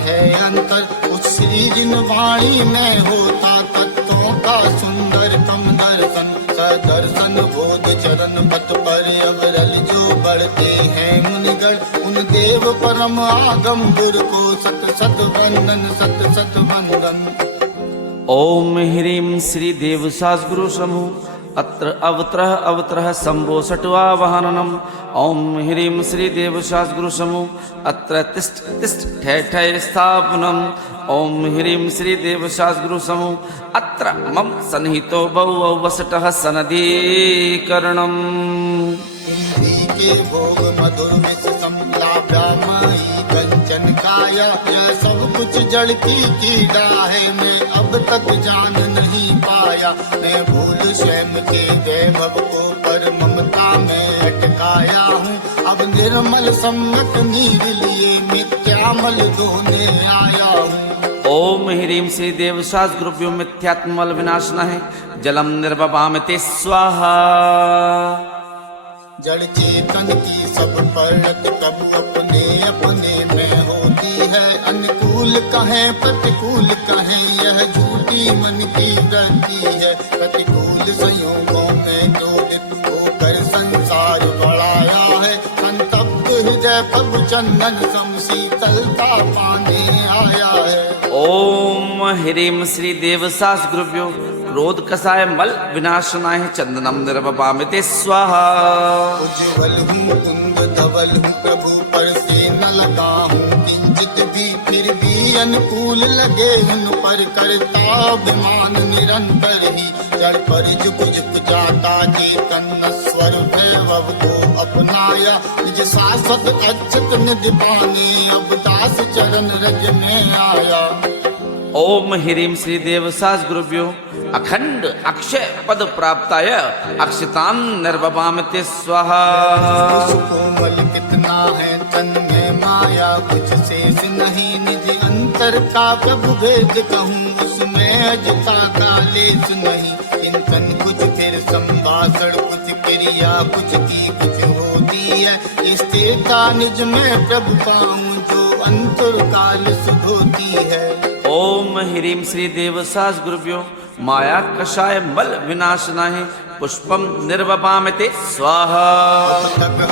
है अंतर। उस श्री जिन वाणी में होता तत्वों का सुंदर कम दर्शन। सदर्शन बोध चरण पथ पर अवरल जो बढ़ते हैं मुनिगण। उन देव परम आगम गुर को सत सत वंदन सत सत वंदन। ओम ह्रीं श्री देव सासगुरु समूह अत्र अवत्रः अवत्रः शंभो षट्वा वाहननम्। ओम ह्रीं श्री देव सासगुरु समूह अत्र तिष्ठ तिष्ठ ठय ठय स्थापनम्। ओम ह्रीं श्री देव सासगुरु समूह अत्र मम सन्निहितो बहु वसटः सनदीकरणम्। इंद्री के भोग मधुर मिस संलाभ्यामयी कंचन काया। यह सब कुछ जड़ की कीड़ा है, मैं अब तक जान नहीं पाया। मैं भूल स्वयं के वैभव को पर ममता में अटकाया हूँ। अब निर्मल सम्मत नीर लिए मिथ्यामल धोने आया हूँ। ओम ह्रीं श्री देव सासगुरुभ्यो मिथ्यात्मल विनाशनाय जलम निर्वपामते स्वाहा। जड़ चेतन की सब परत कब अपने अपने में होती है। अनुकूल कहें प्रतिकूल कहें यह झूठी मन की वृत्ति है। प्रतिकूल संयोगों में क्रोधित होकर संसार बढ़ाया है। संतप्त हृदय प्रभु चंदन सम शीतलता पाने आया है। ओम ह्रीं श्री देव सासगुरुभ्यो क्रोध कसाय मल विनाशनाय चंदनम निर्वपामते स्वाहा। उज्ज्वल हूँ कुंद धवल हूँ प्रभु पर से न लगा हूँ किंचित भी। फिर भी अनुकूल लगे उन पर करता अभिमान निरंतर ही। जड़ पर झुक झुक जाता चेतन स्वर वैभव को अपनाया। निज शाश्वत अच्युत निधि पाने अब दास चरण रज में आया। ओम ह्रीं श्री देव सासगुरुभ्यो अखंड अक्षय पद प्राप्ताय अक्षतान निर्वपामते स्वाहा। कोमल कितना है तन में माया कुछ शेष नहीं। निज अंतर का प्रभु भेद कहूँ उसमें अजता का लेस नहीं। चिंतन कुछ फिर संभाषण कुछ क्रिया कुछ की कुछ होती है। स्थिरता निज में प्रभु पाऊँ जो अंतर काल सुख होती है। ओम ह्रीं श्री देव सासगुरुभ्यो माया कषाय मल विनाशनाय पुष्पम निर्वपामते स्वाहा।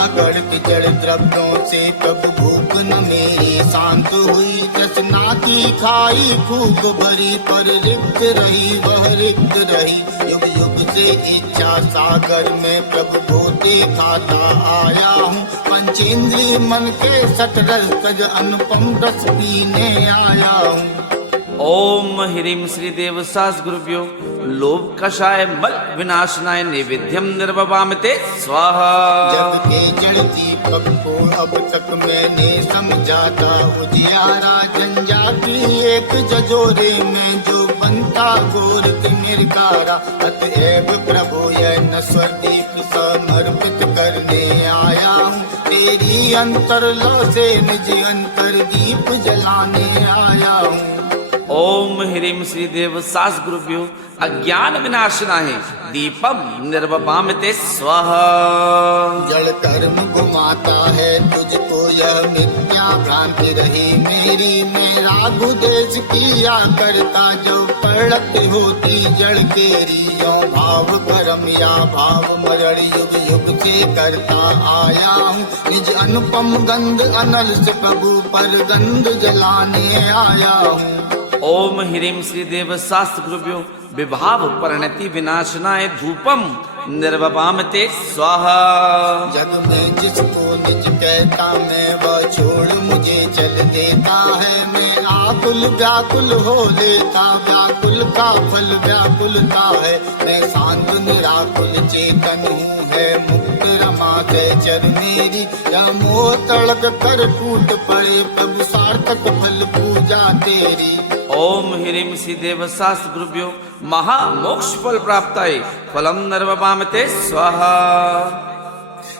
जड़ द्रव्यों से प्रभु भूख न मेरी शांत हुई। तृष्णा की खाई खूब भरी पर रिक्त रही वह रिक्त रही। युग युग से इच्छा सागर में प्रभु को देखता आया हूँ। पंचेंद्रिय मन के सतरस तज अनुपम रस पीने आया हूँ। ओम ह्रीं श्री देव सासगुरुभ्यो लोभ कषाय मल विनाशनाय नैवेद्यम निर्वपामते स्वाहा। जग के जड़ दीपक को अब तक मैंने समझा था उजियारा। जनजाति एक जजोरे में जो बनता गोर निर्कारा। अतएव प्रभु यह नश्वर दीप समर्पित करने आया हूँ। तेरी अंतर लो से निज अंतर दीप जलाने आया हूँ। ओम ह्रीं श्री देव सासगुरुभ्यो अज्ञान विनाशनाय दीपम निर्वपामते स्वाहा। जड़ कर्म घुमाता है तुझको यह मिथ्या भ्रांति रही मेरी। मैं राघु देश किया करता जब पड़त होती जड़ केरी। यो भाव कर्म या भाव मरण युग युग से करता आया हूँ। निज अनुपम गंध अनल से प्रभु पर गंध जलाने आया हूँ। ओम ह्रीं श्री देव सासगुरुभ्यो विभाव परिणति विनाशनाय धूपम निर्वपामते स्वाहा। जग में जिसको निज कहता मैं वह छोड़ मुझे चल देता है। मैं आकुल व्याकुल हो लेता व्याकुल का फल व्याकुलता है। मैं शांत निराकुल चेतन हूँ है मुक्त रमा चर मेरी। यह मोह तड़क कर टूट पड़े प्रभु सार्थक फल पूजा तेरी। ओम ह्रीं श्री देव सासगुरुभ्यो महामोक्ष फल प्राप्ताय फलम निर्वपामते स्वाहा।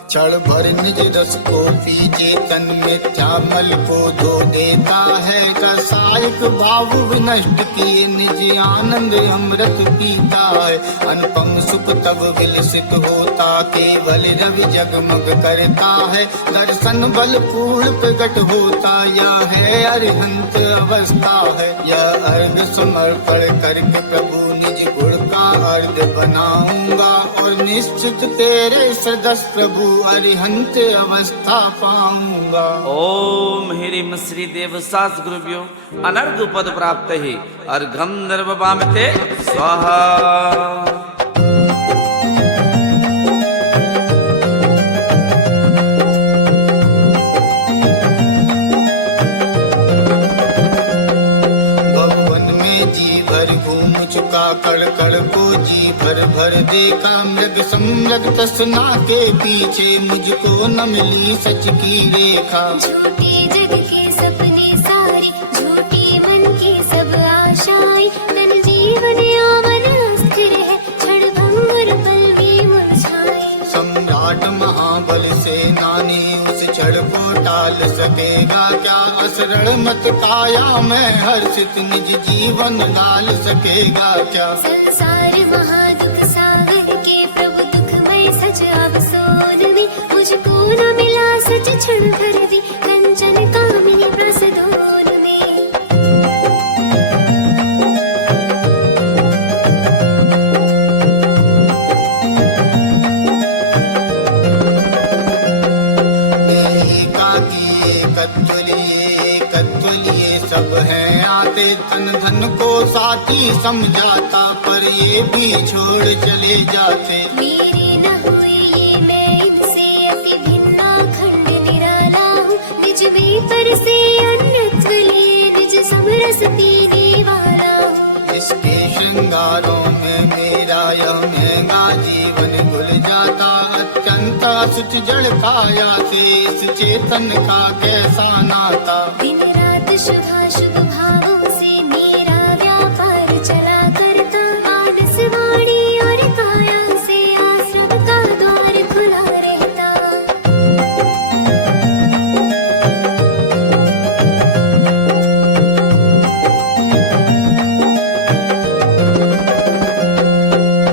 क्षण भर निज रस को पीजे तन मिथ्या मल को धो देता है। कसाय मालिक भाव विनष्ट किए, निज आनंद अमृत पीता है। अनुपम सुख तब विलसित होता, केवल रवि जगमग करता है। दर्शन बल पूर्ण प्रकट होता, यह है अरिहंत अवस्था है। यह अर्घ समर्पण करके प्रभु निज गुण का अर्घ बनाऊंगा, और निश्चित तेरे सदस्य प्रभु अरिहंत अवस्था पाऊंगा। ओम ह्रीं श्री देव सास गुरुभ्यो अनर्घ पद प्राप्त है। अर्घम निर्वपामते स्वाहा। कड़ कड़ को जी भर भर देखा, मृग समृग तसना के पीछे मुझको न मिली सच की रेखा। झूठी जग के सपने सारे, झूठी मन की सब आशाएं, तन जीवन यावन अस्थिर है, क्षण भंगुर पल भी मुरझाए। सम्राट महाबल सेनानी उस क्षण को टाल सकेगा क्या, असरण मत काया में हर्षित निज जीवन डाल सकेगा क्या। संसार महादुख सागर के प्रभु दुखमय सच अवसोद में, मुझको न मिला सच क्षण भर भी, कंचन कामिनी प्रसदोन में। कत्वलिए सब हैं आते, तन धन को साथी समझाता, पर ये भी छोड़ चले जाते। मेरी न हुई ये मैं इनसे अति भिन्ना, खंड निराला हूँ निज में पर से अन्यत्व लिए, निज समरस पीने वाला हूँ। इसके श्रृंगारों में मेरा यह महंगा जीवन घुल जाता, अत्यंत असुच जड़ काया से इस चेतन का कैसा नाता। दिन रात शुभाशुभ भावों से मेरा व्यापार चला करता, मानस वाणी और काया से आश्रम का द्वार खुला रहता।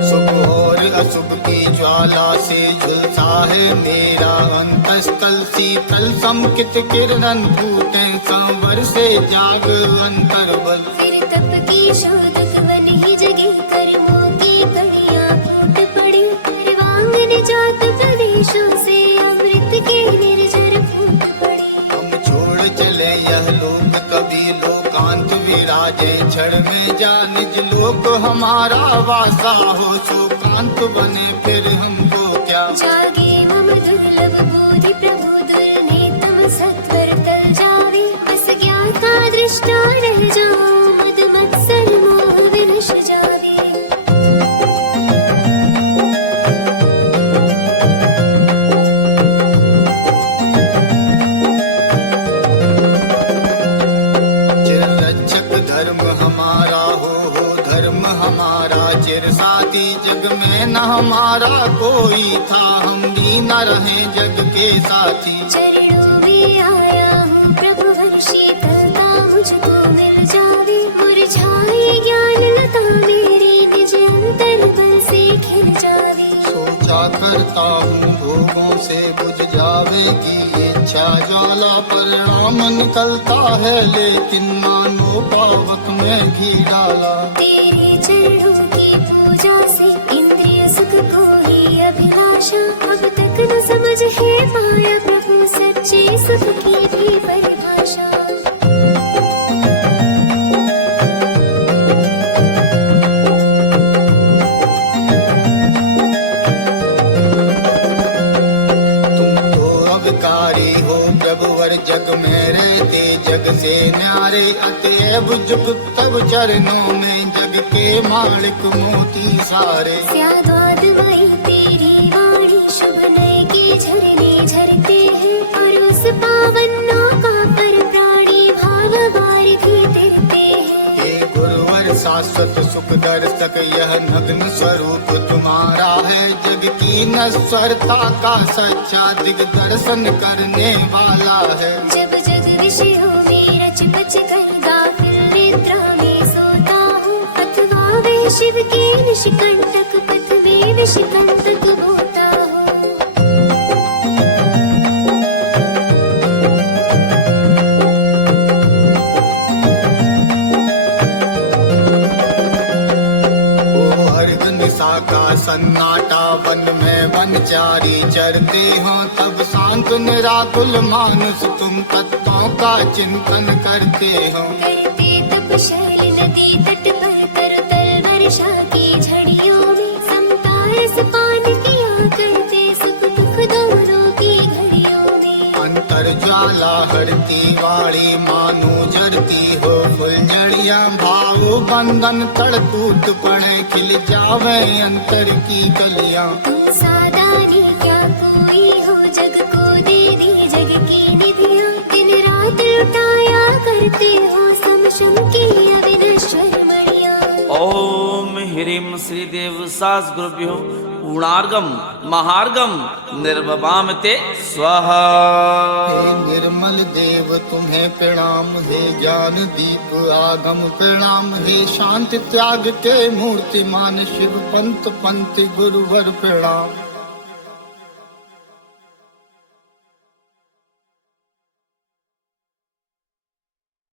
शुभ और अशुभ की ज्वाला से झुलसा है मेरा अंतस्थल, शीतल समकित किरण फूटे संवर से जाग अंतर्बल। फिर तप की शोधक वन ही जगे, कर्मों की कड़ियां फूट पड़ी, सर्वांगन जात प्रदेशों से अमृत के निर्झर फूट पड़ी। हम छोड़ चले यह लोक कभी लोकांत विराजे, क्षण में जा निज लोक हमारा वासा हो, शोकांत बने फिर हमको क्या। जागे मम दुर्लभ बोधि प्रभु दुर्नेतम सत्वर तल जावे, बस ज्ञान का दृष्टा रह जाऊं, मद मत्सर मोह विनश जावे। चिररक्षक धर्म हमारा हो धर्म हमारा चिर साथी, जग में न हमारा कोई था, हम भी न रहे जग के साथी। चरणों में आया हूँ प्रभु हर शीतलता मुझको मिल जावे, मुरझाए ज्ञान लता मेरी निज अंतर बल से खिल जावे। सोचा करता हूँ भोगों से बुझ जावेगी इच्छा ज्वाला, परिणाम निकलता है लेकिन मानो पावक में घी डाला। तेरे चरणों की पूजा से इंद्रिय सुख को ही अभिलाषा, अब तक न समझ है पाया प्रभु सच्चे सुख की भी परिभाषा। जग में रहते जग से न्यारे, अतएव झुक तब चरणों में जग के मालिक मोती सारे। स्याद्वाद माई तेरी वाणी शुभ नय के झरने झरते हैं, और उस पावन नौका पर प्राणी भाव वारिधि तिरते हैं। हे गुरुवर शाश्वत सुख दर्शक यह नग्न स्वरूप तुम्हारा है, जग की नश्वरता का सच्चा दिग्दर्शन करने वाला है। जब जग विषयों में रच बच कर गाफिल शिव के निशिकंटक पथ में निशिकंटक होता हूँ। का सन्नाटा वन में वनचारी चरते हो, तब शांत निराकुल मानुष तुम तत्वों का चिंतन करते हो। करते तपशैल नदी तट पर तरतल वर्षा की झड़ियों में समता रस पान किया करते सुख दुख दोनों की घड़ियों में। अंतर ज्वाला हरती वाणी मानो जरती हो फुलझड़ियां, भाव बंधन तड़ टूट पड़े खिल जावे अंतर की कलियां। तुम सादानी क्या कोई हो, जग को दे दी जग की निधियां। दिन रात लुटाया करते हो सम शम की अविनश्वर मणियां। ओम ह्रीं श्री देव सास गुरुभ्यो पूर्णार्गम महार्गम निर्ववाम ते स्वाहा। हे निर्मल देव तुम्हें प्रणाम, हे ज्ञान दीप आगम प्रणाम, हे शांति त्याग के मूर्तिमान शिव पंत पंथ गुरुवर प्रणाम।